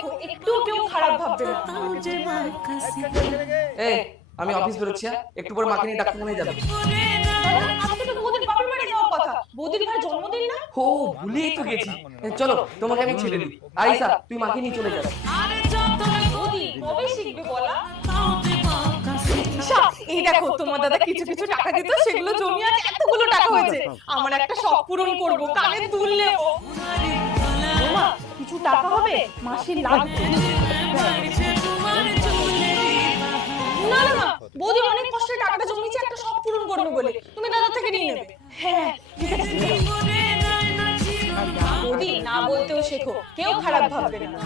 দেখো একটু কেউ খারাপ ভাববে না। এই আমি অফিস বেরোচ্ছি, একটু পরে মাকে নিয়ে ডাক্তারখানায় যাবে। আজকে তো বৌদির বাপের বাড়ি যাওয়ার কথা, বৌদির ভাই জন্মদিন না? ও ভুলেই তো গেছি। চলো তোমাকে আমি ছেড়ে দিই। আইসা তুই মাকে নিয়ে চলে যাবে। বৌদি কবে শিখবে বলা? এই দেখো তোমার দাদা কিছু কিছু টাকা দিত, সেগুলো জমি আছে, এতগুলো টাকা হয়েছে। আমার একটা শখ পূরণ করব, কানে দুল নেব। মা কিছু টাকা হবে, মাসি লাগবে। না না না, বৌদি অনেক কষ্টে টাকাটা জমিয়েছে একটা শখ পূরণ করবে বলে, তুমি দাদা থেকে নিয়ে নেবে। হ্যাঁ ঠিক আছে। বৌদি না বলতেও শেখো, কেউ খারাপ ভাববে না।